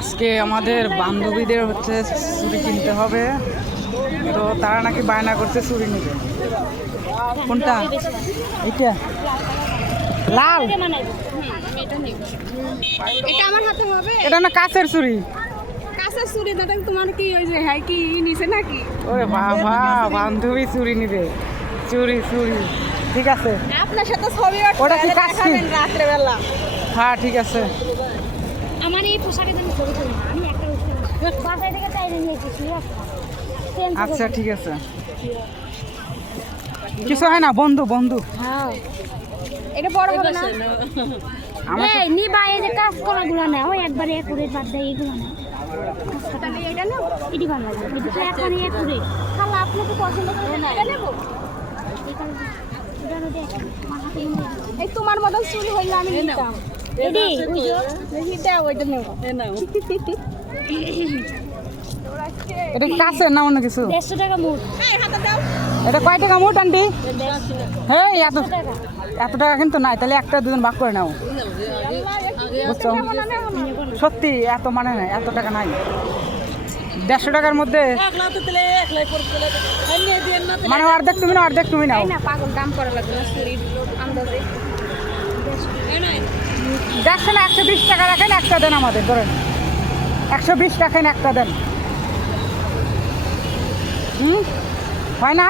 আজকে আমাদের বান্ধবীদের হচ্ছে চুড়ি কিনতে হবে, তো তারা নাকি বায়না করছে চুড়ি নেবে। কোনটা? এইটা লাল, এটা আমার হাতে হবে। এটা না কাঁচের চুড়ি? কাঁচের চুড়ি দাদা, তোমার কি ওই যে হ্যাঁ কি নিছে নাকি? ওরে বাবা, বান্ধবী চুড়ি নিবে। চুড়ি চুড়ি ঠিক আছে। আপনার সাথে ছবি ওটা কি কাজ কি? রাত্রে বেলা। হ্যাঁ ঠিক আছে। আমার এই পোশাকের জন্য ছবি তুলি না, আমি একটা বাসায় থেকে চাইলে নিয়ে এসেছি। আচ্ছা ঠিক আছে, কিছু হয় না। বন্ধু বন্ধু হ্যাঁ, এটা বড় হবে না? আমার এই নি বাইরে যে কাজ করাগুলো না, ওই একবারে একুরেট বাদ দেয় এগুলো না। তাহলে এটা না এটি ভালো লাগে, এটি তো এখন একুরেট। তাহলে আপনাকে পছন্দ করে না এটা নেব। এই তোমার মতন চুরি হইলে আমি নিতাম। এটি দেখি দাও, ওইটা নেব। এটা কি কাছের না অন্য কিছু? 150 টাকা মুঠ। এই হাতে দাও। এটা কয় টাকা মোট আন্টি? 150 হ্যাঁ এত টাকা। এত টাকা কিন্তু নাই, তাহলে একটা দুজন ভাগ করে নাও। বুঝছো, সত্যি এত মানে নাই, এত টাকা নাই। 150 টাকার মধ্যে মানে অর্ধেক তুমি না, অর্ধেক তুমি নাও। এই না পাগল, দাম করা লাগবে না চুরির আন্দাজে। 150 না 120 টাকা রাখেন, একটা দেন আমাদের। ধরেন 120 রাখেন, একটা দেন। হয় না?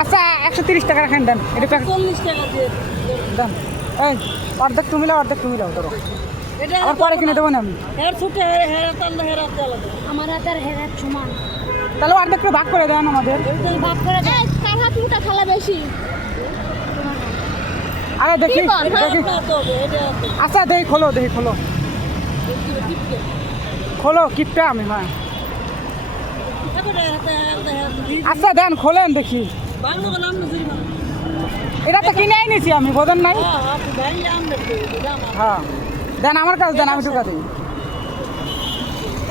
আচ্ছা 130 টাকা রাখেন, দেন। এটা 40 টাকা দিয়ে দেন। এই অর্ধেক তুমি লাও, অর্ধেক তুমি লাও। ধরো আবার পরে কিনে দেবো না আমি। আমার হাতের হেরাত সমান। তাহলে অর্ধেক করে ভাগ করে দেন আমাদের। ভাগ করে দেয়। কার হাত মুটা খালা বেশি? আরে দেখি কি বল, দেখি। আচ্ছা দেখি, খোলো, দেখি খোলো, খোলো কিপটা আমি। হ্যাঁ আচ্ছা দেন, খোলেন দেখি। এটা তো কিনেই নিছি আমি, বোঝেন নাই? হ্যাঁ দেন, আমার কাছে দেন, আমি ঢুকা দিই।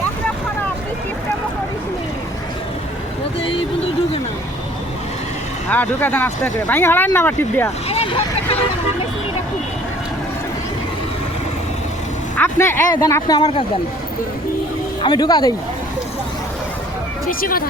একটা খারাপ, তুই কিপটামো করিস নি। হ্যাঁ ঢুকা দেন আস্তে আস্তে, ভাই হারান না আমার টিপ দিয়া। এই ঢোকে খারাপ, আমি চুরিটা খুলি। আপনি দেন, আপনি আমার কাছে দেন, আমি ঢুকা দিই। বেশি কথা।